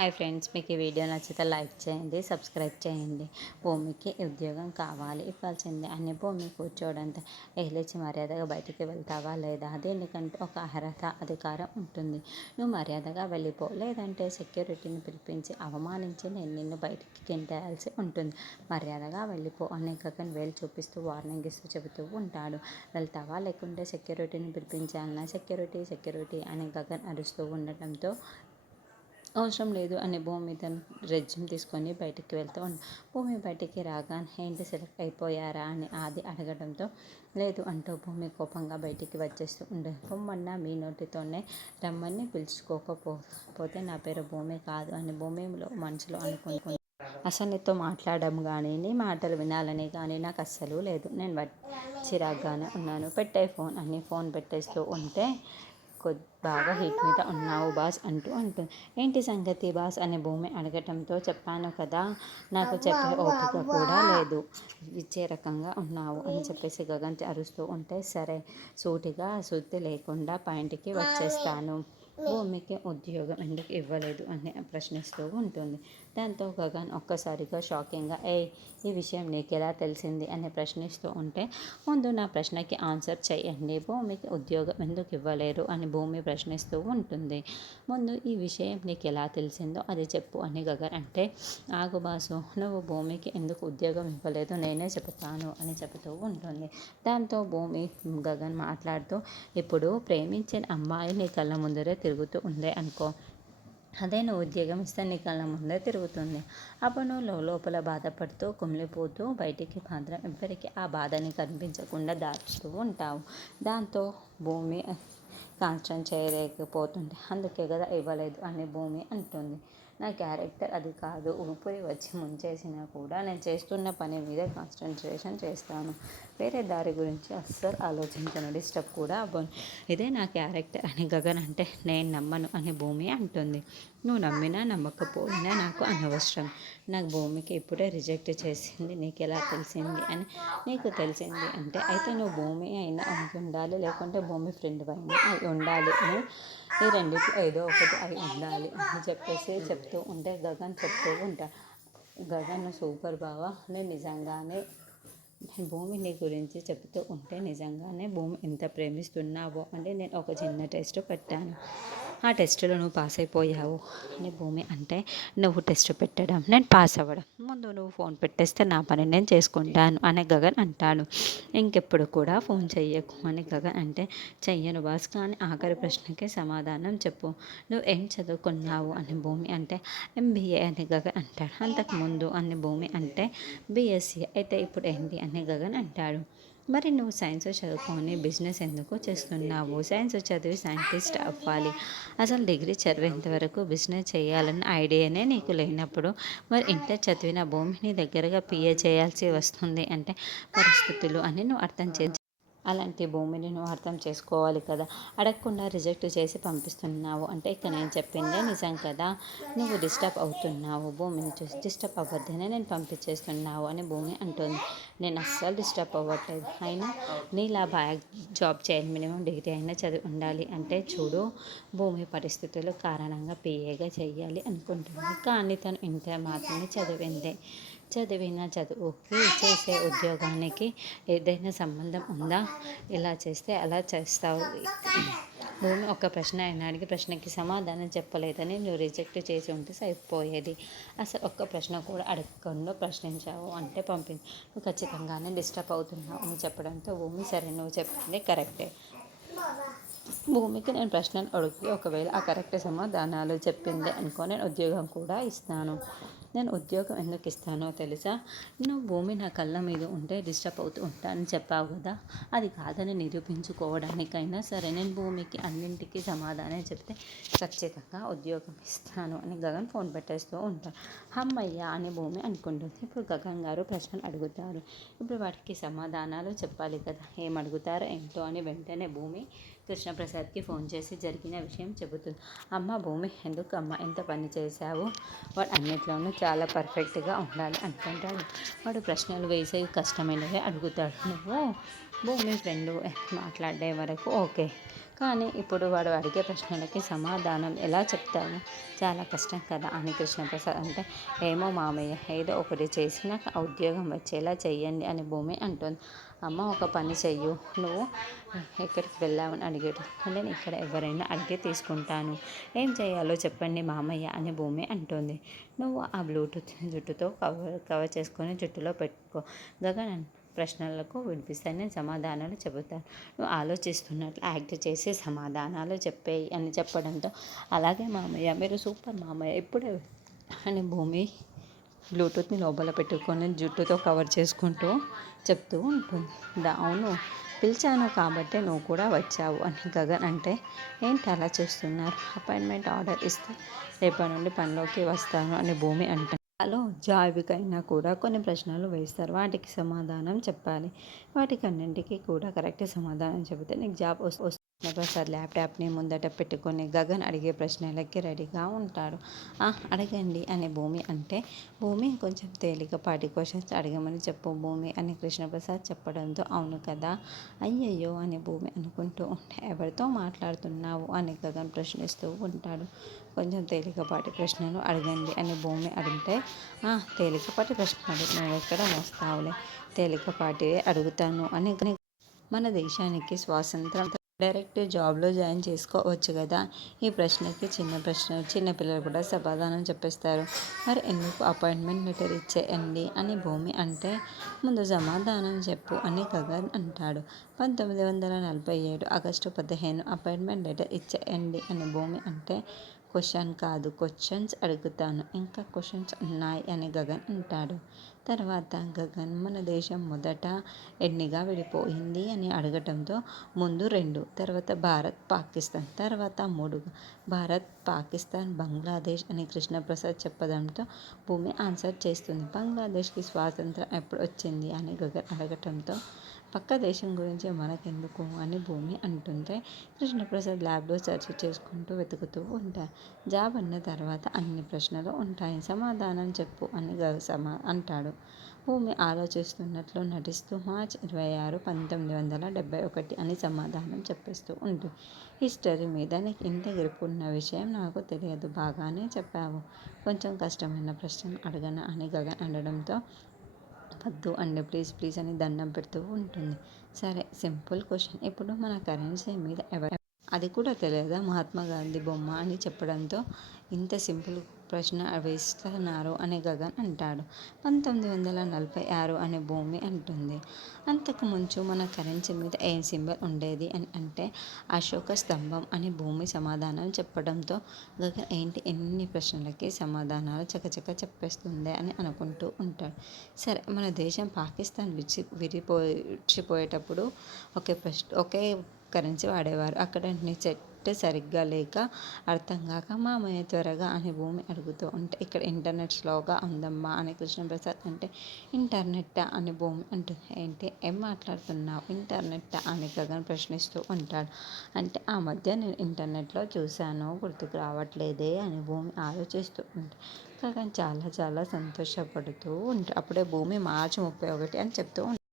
Hi friends మీకు ఈ video నచ్చితే లైక్ చేయండి సబ్స్క్రైబ్ చేయండి. భూమికి ఉద్యోగం కావాలి ఇవ్వాల్సిందే అని భూమి కూర్చోడంతో ఏలిచి మర్యాదగా బయటికి వెళ్తావా లేదా? దేనికంటే ఒక అర్హత అధికారం ఉంటుంది. నువ్వు మర్యాదగా వెళ్ళిపో. లేదంటే సెక్యూరిటీని పిలిపించి అవమానించి నేను నిన్ను బయటికి గెంటేయాల్సి ఉంటుంది. మర్యాదగా వెళ్ళిపో. అని గగన్ వేలు చూపిస్తూ వార్నింగ్ ఇస్తూ చెబుతూ ఉంటాడు. వెళ్తావా? లేకుంటే సెక్యూరిటీని పిలిపించాలన్నా సెక్యూరిటీ సెక్యూరిటీ అని గగన్ అరుస్తూ ఉండటంతో అవసరం లేదు అనే భూమి తన రెజ్యూమ్ తీసుకొని బయటికి వెళ్తూ ఉంది భూమి బయటికి రాగానే ఏంటి సెలెక్ట్ అయిపోయారా అని ఆది అడగడంతో లేదు అంటూ భూమి కోపంగా బయటికి వచ్చేస్తూ ఉండే. పొమ్మన్న మీ నోటితోనే రమ్మని పిలుచుకోకపోతే నా పేరు భూమి కాదు అని భూమిలో మనసులో అనుకుంటున్నాను అసలు నీతో మాట్లాడడం కానీ నీ మాటలు వినాలని కానీ నాకు అస్సలు లేదు. నేను చిరాగ్గానే ఉన్నాను. పెట్టే ఫోన్ అని ఫోన్ పెట్టేస్తూ ఉంటే కొద్ది బాగా హీట్ మీద ఉన్నావు బాస్ అంటూ అంటుంది. ఏంటి సంగతి బాస్ అనే భూమి అడగటంతో చెప్పాను కదా నాకు చెప్పే ఓపిక కూడా లేదు. ఇచ్చే రకంగా ఉన్నావు అని చెప్పేసి గగన్ అరుస్తూ ఉంటే సరే సూటిగా శుద్ధి లేకుండా పాయింట్కి వచ్చేస్తాను. భూమికి ఉద్యోగం ఎందుకు ఇవ్వలేదు అని ప్రశ్నిస్తూ ఉంటుంది. దాంతో గగన్ ఒక్కసారిగా షాకింగ్గా ఏ ఈ విషయం నీకు ఎలా తెలిసింది? అని ప్రశ్నిస్తూ ఉంటే ముందు నా ప్రశ్నకి ఆన్సర్ చేయండి భూమికి ఉద్యోగం ఎందుకు ఇవ్వలేరు? అని భూమి ప్రశ్నిస్తూ ఉంటుంది. ముందు ఈ విషయం నీకు ఎలా తెలిసిందో అది చెప్పు అని గగన్ అంటే ఆగు బాసు నువ్వు భూమికి ఎందుకు ఉద్యోగం ఇవ్వలేదు? నేనే చెబుతాను అని చెబుతూ ఉంటుంది. దాంతో భూమి గగన్ మాట్లాడుతూ ఇప్పుడు ప్రేమించిన అమ్మాయి నీ కళ్ళ ముందరే తిరుగుతూ ఉందే అనుకో. అదే నువ్వు ఉద్యోగం ఇస్తే నీ కళ్ళ ముందే తిరుగుతుంది. అప్పుడు నువ్వు లోపల బాధపడుతూ కుమిలిపోతూ బయటికి మాత్రం ఎవ్వరికి ఆ బాధని కనిపించకుండా దాచుతూ ఉంటావు. దాంతో భూమి కాన్స్టెంట్ చేయలేకపోతుంటే అందుకే కదా ఇవ్వలేదు అని భూమి అంటుంది. నా క్యారెక్టర్ అది కాదు. ఊపిరి వచ్చి ముంచేసినా కూడా నేను చేస్తున్న పని మీద కాన్సన్ట్రేషన్ చేస్తాను. వేరే దారి గురించి అస్సలు ఆలోచించను డిస్టర్బ్ కూడా అవ్వను. ఇదే నా క్యారెక్టర్ అని గగన్ అంటే నేను నమ్మను అని భూమి అంటుంది. నువ్వు నమ్మినా నమ్మకపోయినా నాకు అనవసరం. నాకు భూమికి ఇప్పుడే రిజెక్ట్ చేసింది. నీకు ఎలా తెలిసింది అని నీకు తెలిసింది అంటే అయితే నువ్వు భూమి అయినా ఉండాలి. లేకుంటే భూమి ఫ్రెండ్ అయినా అయి ఉండాలి. అని ఈ రెండింటి ఏదో ఒకటి అయి ఉండాలి అని చెప్పేసి చెప్తూ ఉంటే గగన్ చెప్తూ ఉంటా. గగన్ సూపర్ బావా. నేను నిజంగానే భూమిని గురించి చెబుతూ ఉంటే నిజంగానే భూమి ఎంత ప్రేమిస్తున్నావో అంటే నేను ఒక చిన్న టెస్ట్ పెట్టాను. ఆ టెస్టులో నువ్వు పాస్ అయిపోయావు అని భూమి అంటే నువ్వు టెస్ట్ పెట్టడం నేను పాస్ అవ్వడం. ముందు నువ్వు ఫోన్ పెట్టేస్తే నా పని నేను చేసుకుంటాను అని గగన్ అంటాడు. ఇంకెప్పుడు కూడా ఫోన్ చెయ్యకు అని గగన్ అంటే చెయ్యను బాస్ కానీ ఆఖరి ప్రశ్నకి సమాధానం చెప్పు. నువ్వు ఏం చదువుకున్నావు అని భూమి అంటే ఎంబీఏ అని గగన్ అంటాడు. అంతకుముందు అని భూమి అంటే బీఎస్సీ అయితే ఇప్పుడు ఏంటి అని గగన్ అంటాడు. మరి నువ్వు సైన్స్ చదువుకొని బిజినెస్ ఎందుకు చేస్తున్నావు? సైన్స్ చదివి సైంటిస్ట్ అవ్వాలి. అసలు డిగ్రీ చదివేంత వరకు బిజినెస్ చేయాలన్న ఐడియానే నీకు లేనప్పుడు మరి ఇంటర్ చదివిన భూమిని దగ్గరగా పిఏ చేయాల్సి వస్తుంది అంటే పరిస్థితులు అని నువ్వు అర్థం చే అలాంటి భూమిని నువ్వు అర్థం చేసుకోవాలి కదా. అడగకుండా రిజెక్ట్ చేసి పంపిస్తున్నావు. అంటే ఇక నేను చెప్పిందే నిజం కదా. నువ్వు డిస్టర్బ్ అవుతున్నావు. భూమిని చూసి డిస్టర్బ్ అవ్వద్దనే నేను పంపించేస్తున్నావు అని భూమి అంటుంది. నేను అస్సలు డిస్టర్బ్ అవ్వట్లేదు. అయినా నీలా బ్యాగ్ జాబ్ చేయాలి. మినిమం డిగ్రీ అయినా చదివి ఉండాలి. అంటే చూడు భూమి పరిస్థితులు కారణంగా పిఏగా చేయాలి అనుకుంటుంది. కానీ తను ఇంటర్ మాత్రమే చదివిందే. చదివిన చదువుకి చేసే ఉద్యోగానికి ఏదైనా సంబంధం ఉందా? ఇలా చేస్తే అలా చేస్తావు. భూమి ఒక ప్రశ్న అయినా అడిగి ప్రశ్నకి సమాధానం చెప్పలేదని నువ్వు రిజెక్ట్ చేసి ఉంటే సరిపోయేది. అసలు ఒక్క ప్రశ్న కూడా అడగకుండా ప్రశ్నించావు అంటే పంపింది. నువ్వు ఖచ్చితంగానే డిస్టర్బ్ అవుతున్నావు అని చెప్పడంతో భూమి సరే నువ్వు చెప్పింది కరెక్టే భూమికి నేను ప్రశ్నలు అడిగి ఒకవేళ ఆ కరెక్ట్ సమాధానాలు చెప్పింది అనుకో నేను ఉద్యోగం కూడా ఇస్తాను. నేను ఉద్యోగం ఎందుకు ఇస్తానో తెలుసా? నువ్వు భూమి నా కళ్ళ మీద ఉంటే డిస్టర్బ్ అవుతూ ఉంటానని చెప్పావు కదా. అది కాదని నిరూపించుకోవడానికైనా సరే నేను భూమికి అన్నింటికి సమాధానం చెప్తే ఖచ్చితంగా ఉద్యోగం ఇస్తాను అని గగన్ ఫోన్ పెట్టేస్తూ ఉంటాను అమ్మయ్య అని భూమి అనుకుంటుంది. ఇప్పుడు గగన్ గారు ప్రశ్నలు అడుగుతారు. ఇప్పుడు వాటికి సమాధానాలు చెప్పాలి కదా. ఏం అడుగుతారో ఏంటో అని వెంటనే భూమి కృష్ణప్రసాద్కి ఫోన్ చేసి జరిగిన విషయం చెబుతుంది అమ్మ భూమి ఎందుకు అమ్మ ఎంత పని చేశావు? వాడు అన్నిట్లోనూ చాలా పర్ఫెక్ట్గా ఉండాలి అనుకుంటాడు. వాడు ప్రశ్నలు వేసే కష్టమైనవి అడుగుతాడు. నువ్వు భూమి ఫ్రెండ్ మాట్లాడే వరకు ఓకే. కానీ ఇప్పుడు వాడు అడిగే ప్రశ్నలకి సమాధానం ఎలా చెప్తాము చాలా కష్టం కదా అని కృష్ణప్రసాద్ అంటే ఏమో మామయ్య ఏదో ఒకటి చేసినాక ఉద్యోగం వచ్చేలా చెయ్యండి అని భూమి అంటుంది. అమ్మ ఒక పని చెయ్యు. నువ్వు ఎక్కడికి వెళ్ళావని అడిగాడు. నేను ఇక్కడ ఎవరైనా అడిగే తీసుకుంటాను. ఏం చేయాలో చెప్పండి మామయ్య అని భూమి అంటుంది. నువ్వు ఆ బ్లూటూత్ జుట్టుతో కవర్ కవర్ చేసుకొని జుట్టులో పెట్టుకో. గగన్ ప్రశ్నలకు వినిపిస్తాయి నేను సమాధానాలు చెబుతాను నువ్వు ఆలోచిస్తున్నట్లు యాక్ట్ చేసి సమాధానాలు చెప్పేయి అని చెప్పడంతో అలాగే మామయ్య మీరు సూపర్ మామయ్య ఇప్పుడే అని భూమి బ్లూటూత్ని లోపల పెట్టుకొని జుట్టుతో కవర్ చేసుకుంటూ చెప్తూ ఉంటుంది. అవును. పిలిచాను కాబట్టి నువ్వు కూడా వచ్చావు అని గగన్ అంటే ఏంటి అలా చూస్తున్నారు? అపాయింట్మెంట్ ఆర్డర్ ఇస్తే రేపటి నుండి పనిలోకి వస్తాను అని భూమి అంటే హలో జాబికైనా కూడా కొన్ని ప్రశ్నలు వేస్తారు. వాటికి సమాధానం చెప్పాలి. వాటికి అన్నింటికీ కూడా కరెక్ట్ సమాధానం చెబితే నీకు జాబ్ వస్తుంది ప్రసాద్ ల్యాప్టాప్ని ముందట పెట్టుకొని గగన్ అడిగే ప్రశ్నలకి రెడీగా ఉంటాడు. అడగండి అనే భూమి అంటే భూమి కొంచెం తేలికపాటి క్వశ్చన్స్ అడగమని చెప్పు భూమి అని కృష్ణప్రసాద్ చెప్పడంతో అవును కదా? అయ్యయ్యో అని భూమి అనుకుంటూ ఉంటే ఎవరితో మాట్లాడుతున్నావు? అని గగన్ ప్రశ్నిస్తూ ఉంటాడు. కొంచెం తేలికపాటి ప్రశ్నలు అడగండి అని భూమి అడిగితే తేలికపాటి ప్రశ్నలు నువ్వు ఎక్కడ వస్తావులే? తేలికపాటి అడుగుతాను అని మన దేశానికి స్వాతంత్రం డైరెక్ట్ జాబ్లో జాయిన్ చేసుకోవచ్చు కదా? ఈ ప్రశ్నకి చిన్న ప్రశ్న చిన్న పిల్లలు కూడా సమాధానం చెప్పేస్తారు. మరి ఎందుకు అపాయింట్మెంట్ లెటర్ ఇచ్చేయండి? అని భూమి అంటే ముందు సమాధానం చెప్పు అని గగన్ అంటాడు. పంతొమ్మిది వందల నలభై ఏడు ఆగస్టు పదిహేను అపాయింట్మెంట్ లెటర్ ఇచ్చేయండి అని భూమి అంటే క్వశ్చన్ కాదు క్వశ్చన్స్ అడుగుతాను. ఇంకా క్వశ్చన్స్ ఉన్నాయి అని గగన్ అంటాడు. తర్వాత గగన్ మన దేశం మొదట ఎన్నిగా విడిపోయింది? అని అడగటంతో ముందు రెండు తర్వాత భారత్ పాకిస్తాన్ తర్వాత మూడు. భారత్ పాకిస్తాన్ బంగ్లాదేశ్ అని కృష్ణప్రసాద్ చెప్పడంతో భూమి ఆన్సర్ చేస్తుంది. బంగ్లాదేశ్కి స్వాతంత్రం ఎప్పుడు వచ్చింది? అని గగన్ అడగటంతో పక్క దేశం గురించి మనకెందుకు అని భూమి అంటుంటే కృష్ణప్రసాద్ ల్యాబ్లో సెర్చ్ చేసుకుంటూ వెతుకుతూ ఉంటారు జాబ్ అన్న తర్వాత అన్ని ప్రశ్నలు ఉంటాయి. సమాధానం చెప్పు అని సమా అంటాడు. భూమి ఆలోచిస్తున్నట్లు నటిస్తూ మార్చ్ ఇరవై ఆరు పంతొమ్మిది వందల డెబ్బై ఒకటి అని సమాధానం చెప్పేస్తూ ఉంటుంది హిస్టరీ మీద నీకు ఇంత గ్రిప్ ఉన్న విషయం నాకు తెలియదు. బాగానే చెప్పావు. కొంచెం కష్టమైన ప్రశ్న అడగన అని గగన్ అనడంతో వద్దు అండి. ప్లీజ్ ప్లీజ్ అని దండం పెడుతూ ఉంటుంది. సరే సింపుల్ క్వశ్చన్. ఇప్పుడు మన కరెన్సీ మీద ఎవరు అది కూడా తెలియదా మహాత్మా గాంధీ బొమ్మ అని చెప్పడంతో ఇంత సింపుల్ ప్రశ్న వేస్తున్నారు అని గగన్ అంటాడు. పంతొమ్మిది వందల నలభై ఆరు అనే భూమి అంటుంది. అంతకు ముంచు మన కరెన్సీ మీద ఏం సింబల్ ఉండేది అని అంటే అశోక స్తంభం అని భూమి సమాధానం చెప్పడంతో గగన్ ఏంటి ఎన్ని ప్రశ్నలకి సమాధానాలు చకచక చెప్పేస్తుంది అని అనుకుంటూ ఉంటాడు. సరే మన దేశం పాకిస్తాన్ విడిచి విడిచిపోయేటప్పుడు ఒకే ప్రశ్న ఒకే కరెన్సీ వాడేవారు. అక్కడ సెట్ సరిగ్గా లేక అర్థం కాక మామయ్య త్వరగా అని భూమి అడుగుతూ ఉంటే ఇక్కడ ఇంటర్నెట్ స్లోగా ఉందమ్మా అని కృష్ణప్రసాద్ అంటే ఇంటర్నెట్ అని భూమి అంటుంది. ఏంటి? ఏం మాట్లాడుతున్నావు? ఇంటర్నెట్ అని గగన్ ప్రశ్నిస్తూ ఉంటాడు. అంటే ఆ మధ్య నేను ఇంటర్నెట్లో చూశాను గుర్తుకు రావట్లేదే అని భూమి ఆలోచిస్తూ ఉంటుంది గగన్ చాలా చాలా సంతోషపడుతూ ఉంటాడు. అప్పుడే భూమి మార్చి ముప్పై ఒకటి అని చెప్తూ